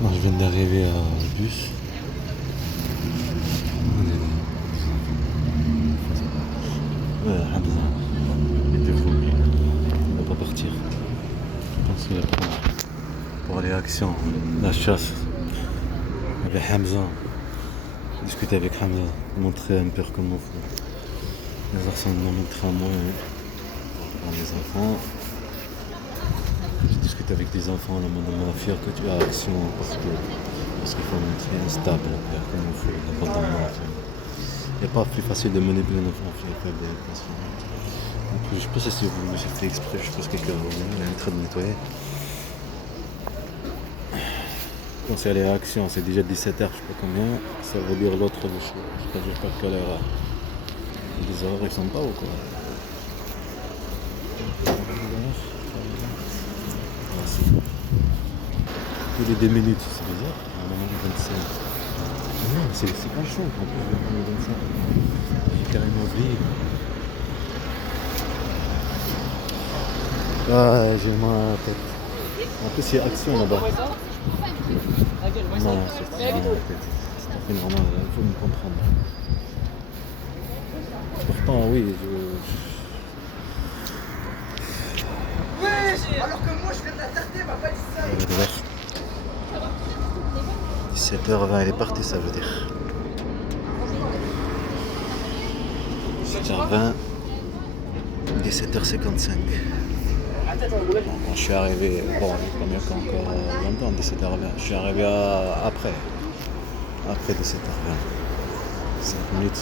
Moi, je viens d'arriver à bus. Ouais, Hamza, il était fou, lui. Il va pas partir. Je pense qu'il va prendre pour aller à Action, la chasse. Avec Hamza. Discuter avec Hamza, montrer un peu comment on fait. Les harcèlements de tramway pour les enfants. Je discute avec des enfants, la mafia que tu as à Action parce qu'il faut montrer un stable, comment on fait, l'abandonnement. Il n'y a pas plus facile de manipuler un enfant que faire des passions. Donc, je ne sais pas si vous j'ai fait exprès, je pense que quelqu'un est en train de nettoyer. Quand c'est aller à Action, c'est déjà 17h, je ne sais pas combien. Ça veut dire l'autre, je ne sais pas quelle heure. Les heures, ils sont pas ou quoi? Il est 2 minutes, c'est bizarre. Normalement, 25. Non, c'est pas chaud en plus, le 25. J'ai carrément oublié. Ah, j'ai mal à la tête. En plus, il y a Action là-bas. Non, c'est mal à la tête. C'est tout à fait normal, il faut me comprendre. Pourtant, oui, Alors que moi je viens de la tarter, m'a pas dit ça. 17h20, elle est partie, ça veut dire. 17h20, 17h55. Bon, je suis arrivé, bon, pas mieux qu'encore longtemps, 17h20. Je suis arrivé après 17h20. 5 minutes.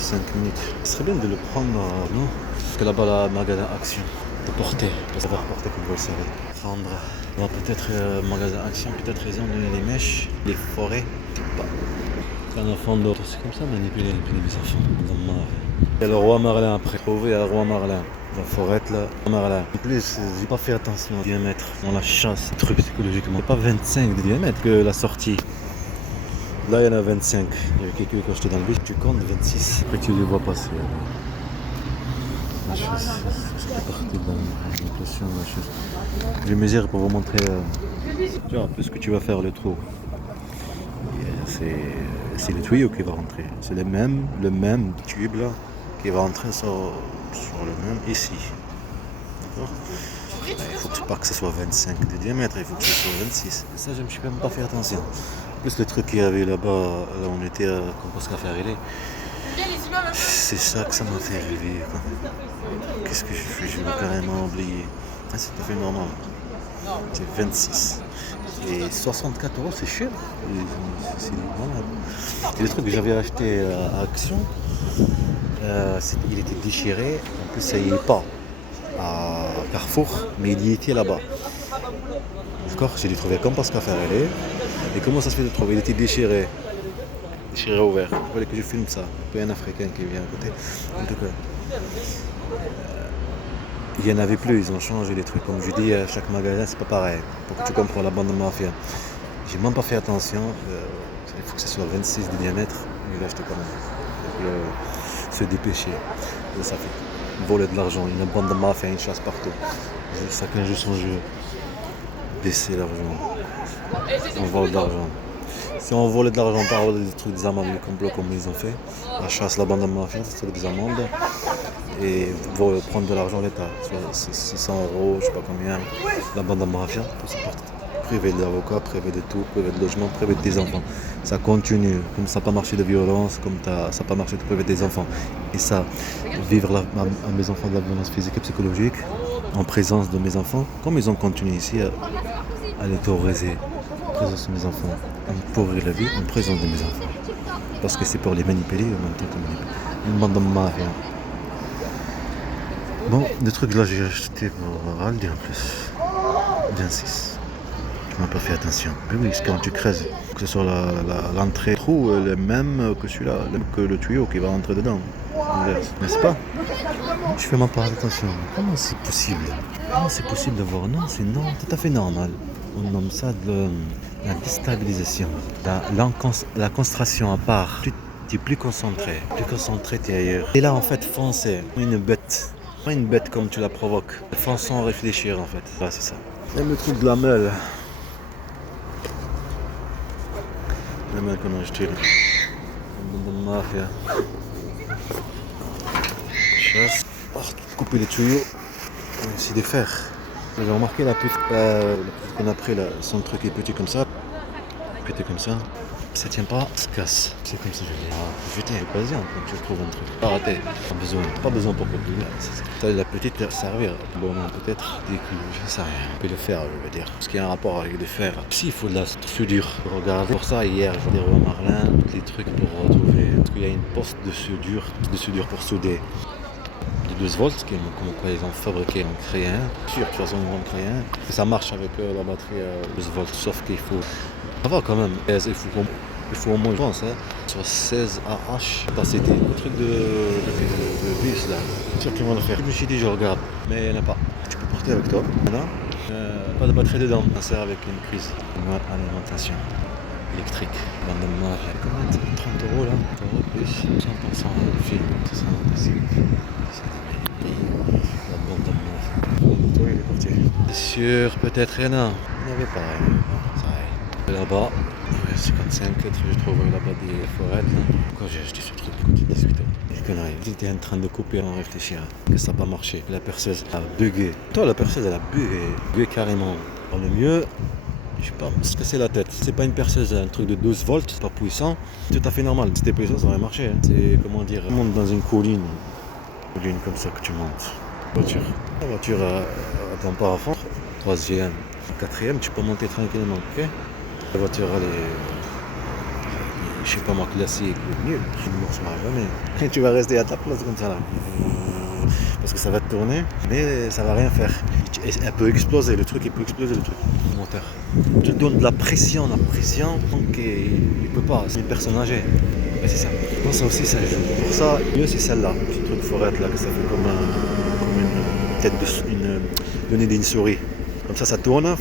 Ce serait bien de le prendre, non? Parce que là-bas, la magasin Action, de porter, de savoir porter comme vous le savez. Prendre, bon, peut-être magasin Action, peut-être ils ont donné les mèches, les forêts. Un enfant d'autre, c'est comme ça manipuler les enfants. Il y a le roi Merlin après, trouver le roi Merlin. La forêt là, Merlin. En plus, j'ai pas fait attention au diamètre. On la chasse, truc psychologiquement. C'est pas 25 de diamètre que la sortie. Là, il y en a 25. Il y a quelqu'un quand j'étais dans le bus, tu comptes 26. Après, tu les vois passer. La chasse, c'est parti dans l'impression de la chasse. Je vais mesure pour vous montrer tu vois, un peu ce que tu vas faire le trou. C'est le tuyau qui va rentrer. C'est le même tube là qui va rentrer sur le même ici. D'accord? Il faut pas que ce soit 25 de diamètre, il faut que ce soit 26. Et ça, je me suis même pas fait attention. Plus le truc qu'il y avait là-bas, là on était à Compost Café Relais. C'est ça que ça m'a fait rêver. Qu'est-ce que je fais? Je vais carrément oublier. Ah, c'est tout à fait normal. C'est 26. Et 64€, c'est cher. C'est malade. Et le truc que j'avais acheté à Action, il était déchiré. En plus, ça y est pas à Carrefour, mais il y était là-bas. D'accord? J'ai dû trouver comme parce qu'à faire aller. Et comment ça se fait de trouver? Il était déchiré. Déchiré ouvert. Il fallait que je filme ça. Il y a un Africain qui vient à côté. En tout cas. Il n'y en avait plus, ils ont changé les trucs. Comme je dis, chaque magasin, c'est pas pareil. Pour que tu comprends la bande de mafia. J'ai même pas fait attention. Il faut que ce soit 26 de diamètre. Il a acheté quand même. Se dépêcher. Et ça fait voler de l'argent. Une bande de mafia, une chasse partout. Chacun joue son jeu. Baisser l'argent. On vole de l'argent. Si on volait de l'argent par des trucs, des amendes, des complots comme ils ont fait, la chasse, la bande de mafia, c'est des amendes. Et prendre de l'argent à l'État, soit 600€, je sais pas combien, la bande de mafia, tout ça part. Privé d'avocats, privé de tout, privé de logement, privé des enfants. Ça continue, comme ça n'a pas marché de violence, comme ça n'a pas marché de privé des enfants. Et ça, vivre à mes enfants de la violence physique et psychologique, en présence de mes enfants, comme ils ont continué ici à les terroriser, en présence de mes enfants, à me pourrir la vie en présence de mes enfants. Parce que c'est pour les manipuler en même temps que manipuler. Une bande de mafia. Bon, des trucs là j'ai acheté pour Aldi en plus. 26. Tu m'as pas fait attention. Mais oui, c'est quand tu creuses. Que ce soit l'entrée le trou le même que celui-là, que le tuyau qui va rentrer dedans. N'est-ce pas? Je fais même pas attention. Comment c'est possible? Comment c'est possible de voir? Non, c'est non, tout à fait normal. On nomme ça de la déstabilisation. La concentration à part. Tu es plus concentré. Tu es ailleurs. Et là en fait foncé. Une bête. Pas une bête comme tu la provoques. Fonce sans réfléchir en fait. Ouais, c'est ça. Même le truc de la meule. لما كنا نشتري من المافيا chasse. Couper les tuyaux, c'est des fers. J'ai remarqué la petite qu'on a pris là, son truc est petit comme ça, pété comme ça. Ça tient pas, ça casse. C'est comme ça, je vais jeter. Pas besoin quand tu trouves un truc. Pas raté. Pas besoin pour couper. La petite servir. Bon, peut-être des coups, je sais rien. On peut le faire, je veux dire. Parce qu'il y a un rapport avec des fers. Si, il faut de la soudure. Regardez. Pour ça, hier, j'ai des rois Merlin, tous les trucs pour retrouver. Parce qu'il y a une poste de soudure pour souder. De 12 volts, comme quoi ils ont fabriqué, ils ont créé un. Sûr, de toute façon, ils vont créer un. Et ça marche avec la batterie 12 volts, sauf qu'il faut. Ça va quand même. Il faut au moins, je pense, hein, sur 16 AH. C'était le truc de bus là. Sûr qu'ils vont le faire. Je me suis dit, je regarde, mais il n'y en a pas. Tu peux porter avec toi. Maintenant, pas de batterie dedans. Ça sert avec une prise. Une alimentation électrique. Maintenant, j'ai combien 30 euros là. 30 euros plus 100% de fil. C'est ça, c'est la bande de moi. Toi, il est parti. Sûr, peut-être rien. Il n'y avait pas rien. Là-bas, 55, je trouve là-bas des forêts. Pourquoi j'ai acheté ce truc quand tu discutais? Des conneries. J'étais en train de couper, en réfléchir. Que ça n'a pas marché. La perceuse a bugué. Toi, la perceuse, elle a bugué carrément. Pour le mieux, je sais pas se casser la tête. C'est pas une perceuse, un truc de 12 volts, c'est pas puissant. Tout à fait normal. Si c'était puissant, ça aurait marché. Hein. C'est, comment dire, tu montes dans une colline. Une colline comme ça que tu montes. La voiture attend pas à fond. Troisième, quatrième, tu peux monter tranquillement, ok? La voiture, elle est, je sais pas moi, classique ou nulle. Tu ne marcheras jamais. Et tu vas rester à ta place comme ça là. Parce que ça va te tourner, mais ça va rien faire. Elle peut exploser, le truc, il peut exploser le truc. Le moteur. Tu te donnes de la pression, donc il peut pas. C'est une personne âgée. Mais c'est ça. Pour ça aussi, ça joue. Pour ça, mieux c'est celle-là. Ce truc forêt là, que ça fait comme une tête donnée d'une souris. Comme ça tourne.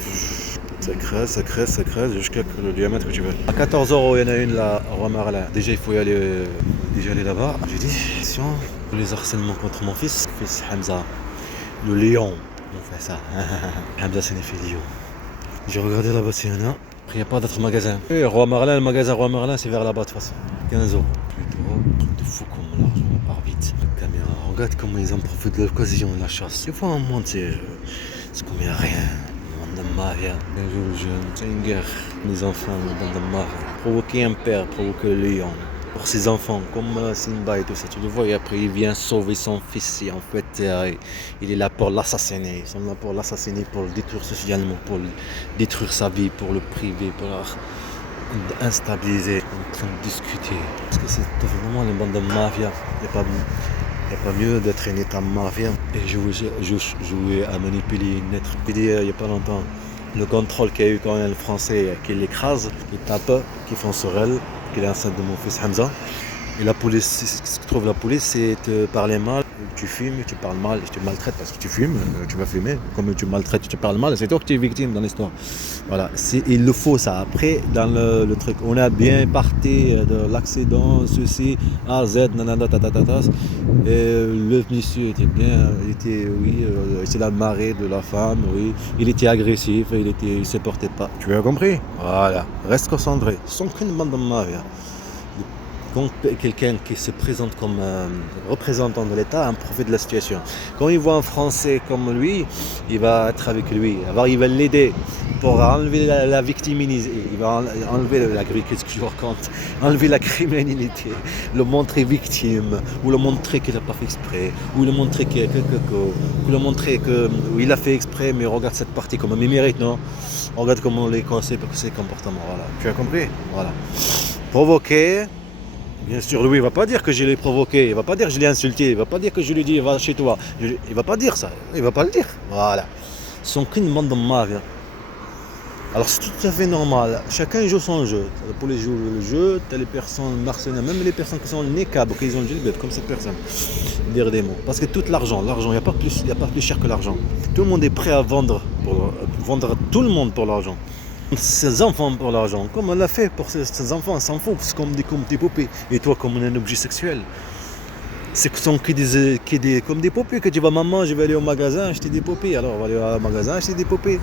Ça creuse jusqu'à le diamètre que tu veux. À 14 €, il y en a une là, à Roi Merlin. Déjà, il faut y aller, là-bas. J'ai dit, attention, les harcèlements contre mon fils Hamza, le lion. On fait ça. Hamza, c'est né fait lion. J'ai regardé là-bas s'il y en a. Après, il n'y a pas d'autres magasins. Et Roi Merlin, le magasin Roi Merlin, c'est vers là-bas de toute façon. 15 €. Truc de fou comme l'argent part vite. La caméra, regarde comment ils en profitent de l'occasion de la chasse. Des fois, on monte, c'est comme il n'y a rien. De mafia, c'est une guerre. Les enfants, de mafia. Provoquer un père, provoquer le lion. Pour ses enfants, comme Simba et tout ça, tu le vois, et après il vient sauver son fils. Et en fait, il est là pour l'assassiner. Ils sont là pour l'assassiner, pour le détruire socialement, pour détruire sa vie, pour le priver, pour l'instabiliser. En train de discuter. Parce que c'est vraiment une bande de mafia. Il n'y a pas mieux d'être un état mafia. Et jouer à manipuler une être PD il n'y a pas longtemps. Le contrôle qu'il y a eu quand même le français qui l'écrase, qui tape, qui font sur elle, qui est l'enceinte de mon fils Hamza. Et la police, ce que trouve la police, c'est te parler mal, tu fumes, tu parles mal, je te maltraite parce que tu fumes, tu vas fumer, comme tu maltraites, tu te parles mal, c'est toi que tu es victime dans l'histoire. Voilà, il le faut ça. Après, dans le truc, on a bien parti de l'accident, ceci, A, Z, nanana, tatatata. Et le monsieur était bien, c'est la marée de la femme, oui. Il était agressif, il ne se portait pas. Tu as compris? Voilà, reste concentré. Sans qu'une bande de mafia. Quand quelqu'un qui se présente comme représentant de l'État, un profite de la situation. Quand il voit un Français comme lui, il va être avec lui. Alors il va l'aider pour enlever la victimisation. Il va enlever qu'est-ce que je raconte, enlever la criminalité, le montrer victime, ou le montrer qu'il n'a pas fait exprès, ou le montrer ou le montrer qu'il a fait exprès, mais regarde cette partie comme il mérite, non? Regarde comment on les conseille pour ses comportements. Voilà. Tu as compris? Voilà. Provoquer. Bien sûr, lui, il ne va pas dire que je l'ai provoqué, il ne va pas dire que je l'ai insulté, il ne va pas dire que je lui ai dit va chez toi. Il ne va pas dire ça, il ne va pas le dire. Voilà. Ils sont qu'une bande de mafia. Alors c'est tout à fait normal, chacun joue son jeu. La police joue le jeu, t'as les personnes mercenaires, même les personnes qui sont niqab, qui ont le djellab, comme cette personne. Dire des mots. Parce que tout l'argent, il n'y a pas plus cher que l'argent. Tout le monde est prêt à vendre tout le monde pour l'argent. Ses enfants pour l'argent, comme on l'a fait pour ses enfants, on s'en fout, c'est comme des poupées. Et toi, comme un objet sexuel. C'est comme des poupées que tu vas, maman, je vais aller au magasin acheter des poupées. Alors, on va aller au magasin acheter des poupées.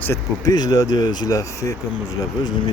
Cette poupée, je la fais comme je la veux, je l'ai mis